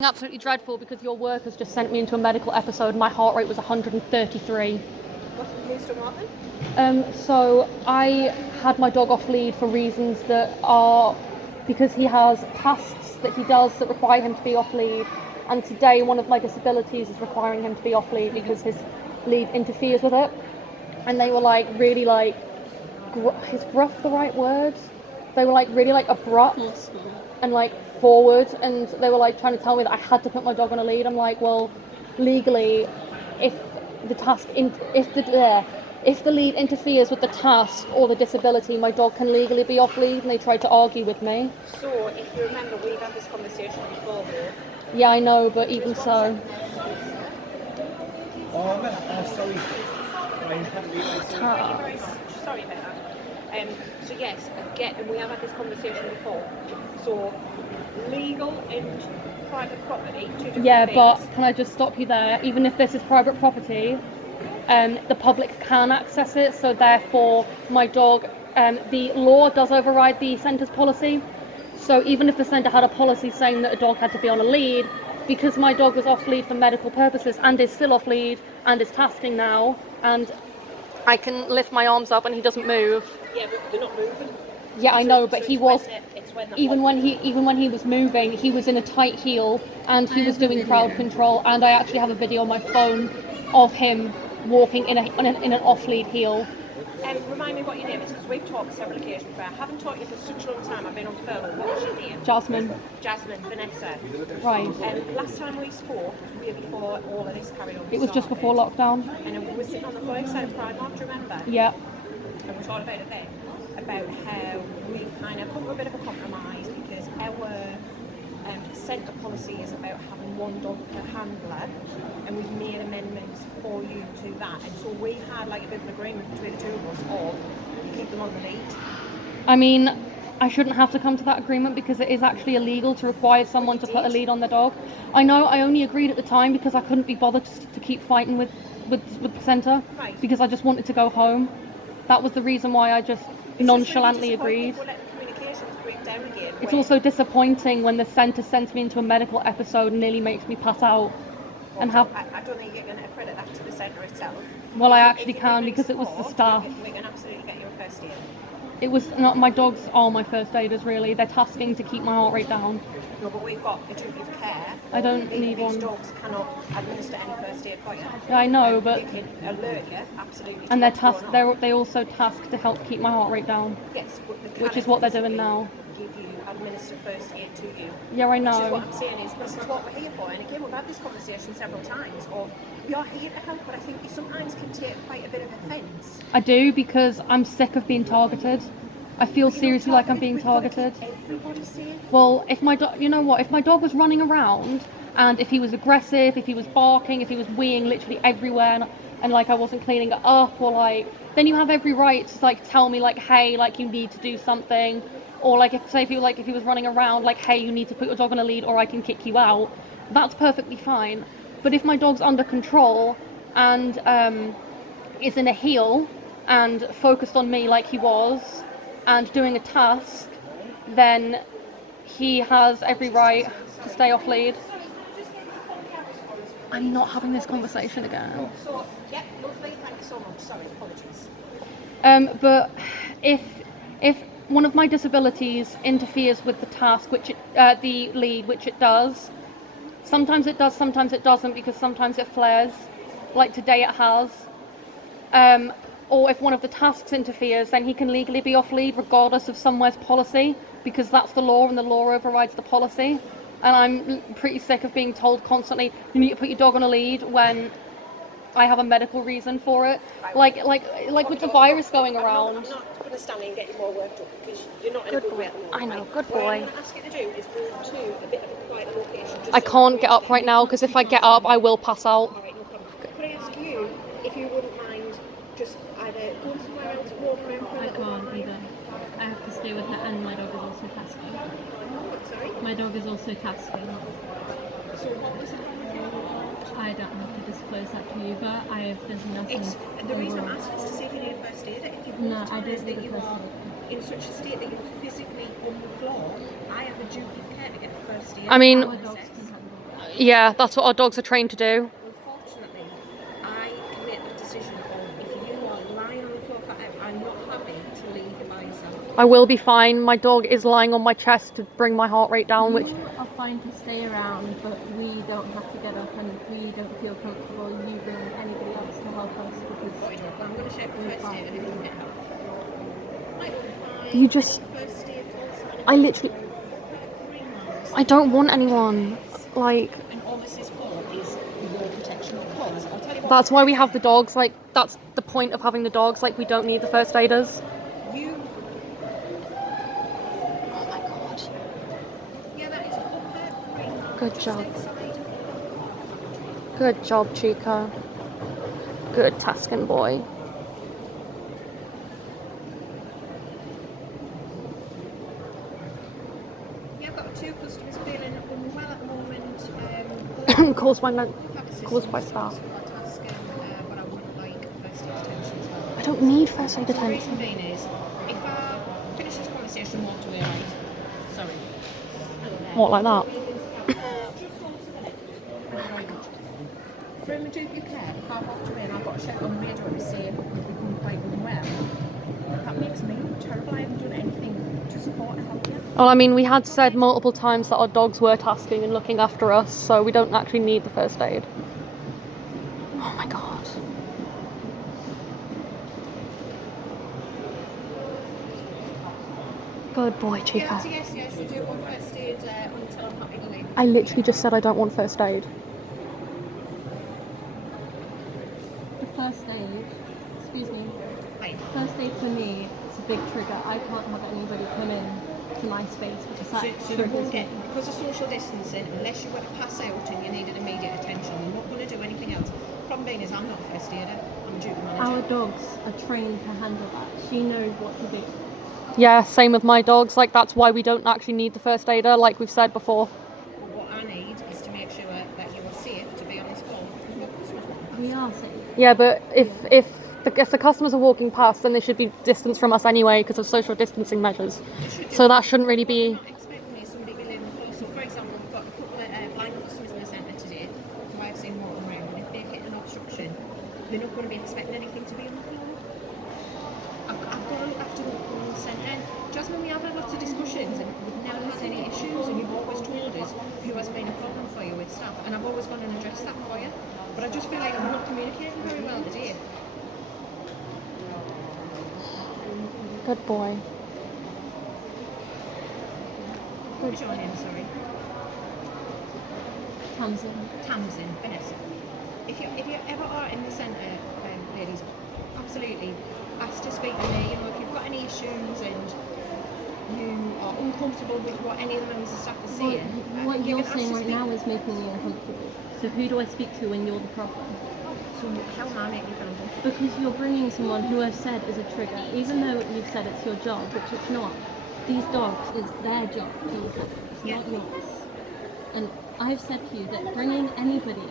Absolutely dreadful because your work has just sent me into a medical episode. My heart rate was 133. Who's done what then? So I had my dog off lead for reasons that are because he has tasks that he does that require him to be off lead. And today one of my disabilities is requiring him to be off lead because his lead interferes with it. And they were like really like, is gruff the right word? They were like really like abrupt and like forward, and they were like trying to tell me that I had to put my dog on a lead. I'm like, well, legally, if the lead interferes with the task or the disability, my dog can legally be off lead, and they tried to argue with me. So, if you remember, we've had this conversation before, though. Yeah, I know, but even so. Sorry. Thank you very much. Sorry about that. So yes, and we have had this conversation before. So, legal and private property, two different Yeah, things. but can I just stop you there? Even if this is private property, the public can access it, so therefore my dog, the law does override the centre's policy. So even if the centre had a policy saying that a dog had to be on a lead, because my dog was off lead for medical purposes and is still off lead and is tasking now, and I can lift my arms up and he doesn't move. Yeah, but they're not moving. Yeah, I know, but so he was even when he was moving, he was in a tight heel and he was doing crowd control. And I actually have a video on my phone of him walking in an off-lead heel. Remind me what your name is, because we've talked several occasions, but I haven't talked to you for such a long time. I've been on furlough. What was your name? Jasmine. Jasmine, Vanessa. Right. Last time we spoke, way before all of this carried on. It was just before lockdown. And we were sitting on the floor outside of Pride Mark, do you remember? Yeah. And we talked about it then, about how we've kind of come to a bit of a compromise because our centre policy is about having one dog per handler, and we've made amendments for you to that. And so we had like a bit of an agreement between the two of us of you keep them on the lead. I mean, I shouldn't have to come to that agreement because it is actually illegal to require someone to put a lead on their dog. I know, I only agreed at the time because I couldn't be bothered to keep fighting with the centre, Right. because I just wanted to go home. That was the reason why I just nonchalantly agreed. It's also disappointing when the centre sends me into a medical episode and nearly makes me pass out. And have. I don't think you're going to accredit that to the centre itself. Well, I actually can because it was the staff. We can absolutely get you a first aid. It was not, my dogs are my first aiders really. They're tasking to keep my heart rate down. No, but we've got a duty of care. I don't need one. These dogs cannot administer any first aid for you. Yeah, I know, but. They can alert you, absolutely. And they also task to help keep my heart rate down. Yes, but which is what they're doing now. Give you administer first aid to you. Yeah, I know. Which is what I'm saying is this is what we're here for. And again, we've had this conversation several times of we are here to help, but I think you sometimes can take quite a bit of offence. I do, because I'm sick of being targeted. I feel seriously like I'm being targeted. Well, if my dog, you know what? If my dog was running around and if he was aggressive, if he was barking, if he was weeing literally everywhere, and like I wasn't cleaning it up, or like, then you have every right to like tell me like, hey, like you need to do something, or like if he was running around, like, hey, you need to put your dog on a lead, or I can kick you out. That's perfectly fine. But if my dog's under control and is in a heel and focused on me like he was, and doing a task, then he has every right to stay off lead. I'm not having this conversation again. So, yeah, lovely, thank you so much. Sorry, apologies. But if one of my disabilities interferes with the task, the lead, which it does, sometimes it does, sometimes it doesn't, because sometimes it flares, like today it has. Or if one of the tasks interferes, then he can legally be off lead regardless of somewhere's policy, because that's the law and the law overrides the policy. And I'm pretty sick of being told constantly, you need to put your dog on a lead when I have a medical reason for it. Like with the virus going around. I'm not going to stand in and get you more worked up because you're not in a good way at the moment. I know, good boy. What I'm going to ask you to do is move to a bit of a quiet location. I can't get up right now because if I get up, I will pass out. Alright, no problem. Could I ask you if you wouldn't mind just either going somewhere else, walk around for a I little can't either. I have to stay with her, and my dog is also tasking. Sorry? My dog is also tasking. So what does it mean? I don't have to disclose that to you, but there's nothing. The reason I'm asking is to see if you need a first aid. If you've No, I don't that need a you first are aid. in such a state that you're physically on the floor, I have a duty of care to get a first aid. I mean, Our dogs can handle it. Yeah, that's what our dogs are trained to do. Unfortunately, I can make the decision of if you are lying on the floor for hours, I'm not happy to leave you by yourself. I will be fine. My dog is lying on my chest to bring my heart rate down, which... You are fine to stay around, but we don't have to get up, and if we don't feel comfortable, you bring anybody else to help us because I'm going to check the first aid and if you can get help. You just... I literally... I don't want anyone. Like... And all this is for is your protection, because I'll tell you what. That's why we have the dogs. Like, that's the point of having the dogs. Like, we don't need the first aiders. You. Oh my god. Yeah, that is upper green. Good job. Good job, Chica. Good Tuscan boy. Yeah, I've got 2 customers feeling unwell at the moment. Caused by staff. But I would like first aid attention as well. I don't need first aid The reason attention. being is, if I finish this conversation and walked away, right? Sorry. What, like that? For my duty of care, if I walked away and I got a shout on the radio to say I've become quite unwell, that makes me look terrible. I haven't done anything to support and help you. Well, I mean, we had said multiple times that our dogs were tasking and looking after us, so we don't actually need the first aid. Oh my god. Good boy, Chica. Yes, I do want first aid until I'm happy to leave. I literally just said I don't want first aid. the first aid, excuse me, Fine. first aid for me is a big trigger. I can't have anybody come in to my space because that So you won't triggers me. get, because of social distancing, unless you were to pass out and you needed immediate attention, you're not going to do anything else. Problem being is I'm not a first aider, I'm a duty manager. Our dogs are trained to handle that. She knows what to do. Yeah, same with my dogs. Like, that's why we don't actually need the first aider, like we've said before. What I need is to make sure that you are safe to be on this call. We are safe. Yeah, but if the customers are walking past, then they should be distanced from us anyway because of social distancing measures. So that shouldn't really be... I'm not expecting somebody to live in the floor. So for example, we've got a couple of blind customers in the centre today who I've seen walking around, and if they hit an obstruction, they're not going to be expecting anything to be on the floor. I've got to look after the centre. Jasmine, we have had lots of discussions and we've never had any issues, and you've always told us who has been a problem for you with staff, and I've always gone and addressed that for you. But I just feel like I'm not communicating very well today. Good boy. What was your name, sorry? Tamsin, Vanessa. If you ever are in the centre, ladies, absolutely ask to speak to me. You know, if you've got any issues and you are uncomfortable with what any of the members of staff are saying, What you you're can ask saying to right speak. now is making me uncomfortable. So who do I speak to when you're the problem? So how am I making you feel uncomfortable? Because you're bringing someone who I've said is a trigger, even though you've said it's your job, which it's not. These dogs is their job to look after, it's not yours. And I've said to you that bringing anybody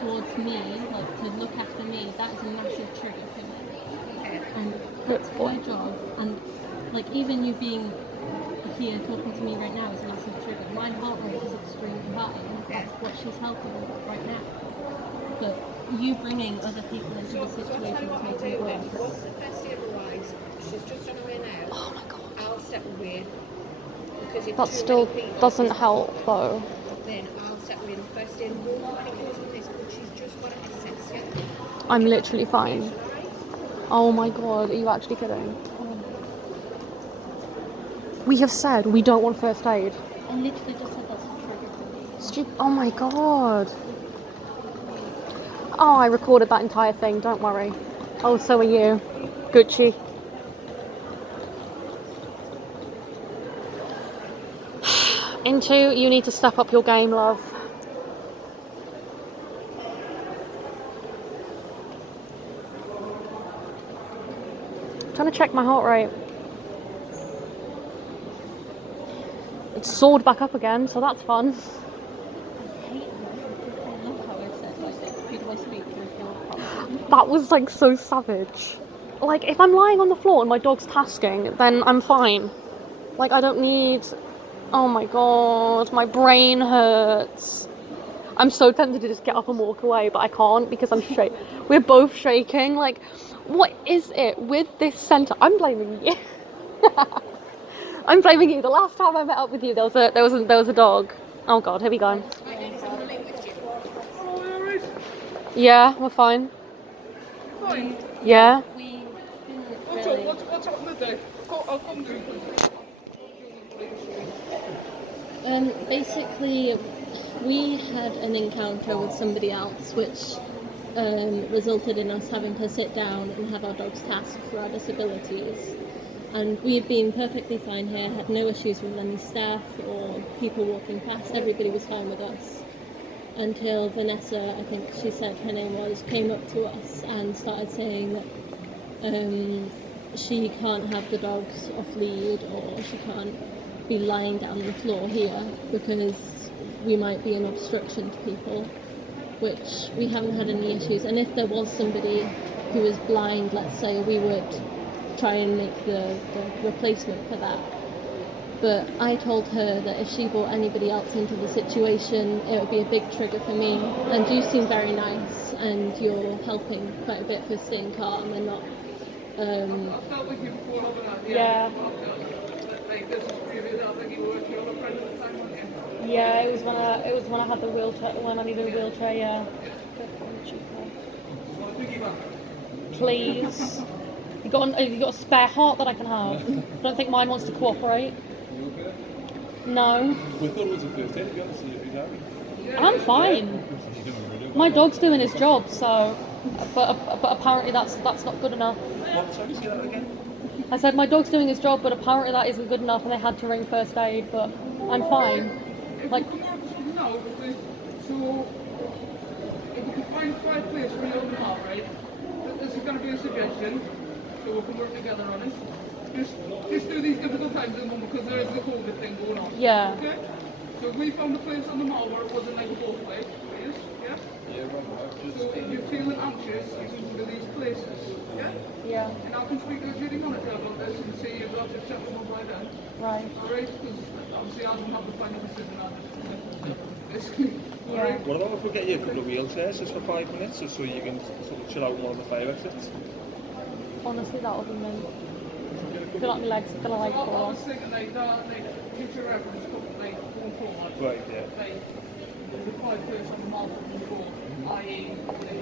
towards me, like to look after me, that is a massive trigger for me. Okay. And that's my job. And like even you being here talking to me right now is a massive trigger. My heart rate is extremely high, and that's what she's helping with right now. But you bringing other people into the situation is making it worse. Once the first year arrives, she's just on her way now. Oh my god. I'll step away. Because if That too still many people doesn't help though. then I'll step away. The first aid won't have any cause with this, but she's just got to assess you. I'm literally fine. Alright? Oh my god, are you actually kidding? We have said we don't want first aid. I literally just said that's a trigger for me. Oh my god. Oh, I recorded that entire thing, don't worry. Oh, so are you. Gucci. Into, you need to step up your game, love. Trying to check my heart rate. It's soared back up again, so that's fun. I love how I said like who do I speak to if you're the problem? That was like so savage. Like, if I'm lying on the floor and my dog's tasking, then I'm fine. Like, I don't need... Oh my god, my brain hurts. I'm so tempted to just get up and walk away, but I can't because I'm straight. We're both shaking. Like, what is it with this centre? I'm blaming you. I'm blaming you. The last time I met up with you, there was a dog. Oh God, here we go. Yeah, we're fine. Fine. Yeah. We didn't What's really. up? What's up with the day? I'll come do it. Basically, we had an encounter with somebody else, which resulted in us having to sit down and have our dogs tasked for our disabilities. And we had been perfectly fine here, had no issues with any staff or people walking past. Everybody was fine with us. Until Vanessa, I think she said her name was, came up to us and started saying that she can't have the dogs off lead, or she can't be lying down on the floor here because we might be an obstruction to people, which we haven't had any issues. And if there was somebody who was blind, let's say, we would try and make the replacement for that. But I told her that if she brought anybody else into the situation, it would be a big trigger for me. And you seem very nice, and you're helping quite a bit for staying calm and not. I've dealt with you before, haven't I? Yeah. Like this is previous. I think you were working on a friend at the time, weren't you? Yeah, it was when I had the wheelchair, when I needed a wheelchair. Yeah. Please. You got a spare heart that I can have? I don't think mine wants to cooperate. No. We thought it was a first aid, to be honest, if you know. I'm fine. My dog's doing his job, so. But apparently that's not good enough. What? Sorry, say that again? I said my dog's doing his job, but apparently that isn't good enough, and they had to ring first aid. But I'm fine. Like. No, because so if we can find a quiet place for you now, right? This is going to be a suggestion, so we can work together on it. Just through these difficult times at the moment, because there is the COVID thing going on. Yeah. Okay? So if we found a place on the mall where it wasn't like a both place, please, yeah? Yeah, right. So if you're feeling anxious, you can go to these places, yeah? Yeah. And I can speak to the duty manager about this and see if that's acceptable by then. Right. Alright? Because obviously I don't have the final decision on it. Basically. Yeah. Alright? What about if we get you a couple of wheelchairs just for 5 minutes, just so you can sort of chill out in one of the fire exits? Honestly, that would be me. I feel like my legs are gonna like I fall was off. thinking like that, like future reference, like going forward. Right, yeah. Like the quiet place on the mall before, i.e. like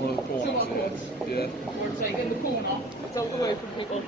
One of the corners, yeah. Where it's like in the corner, it's out the way from people.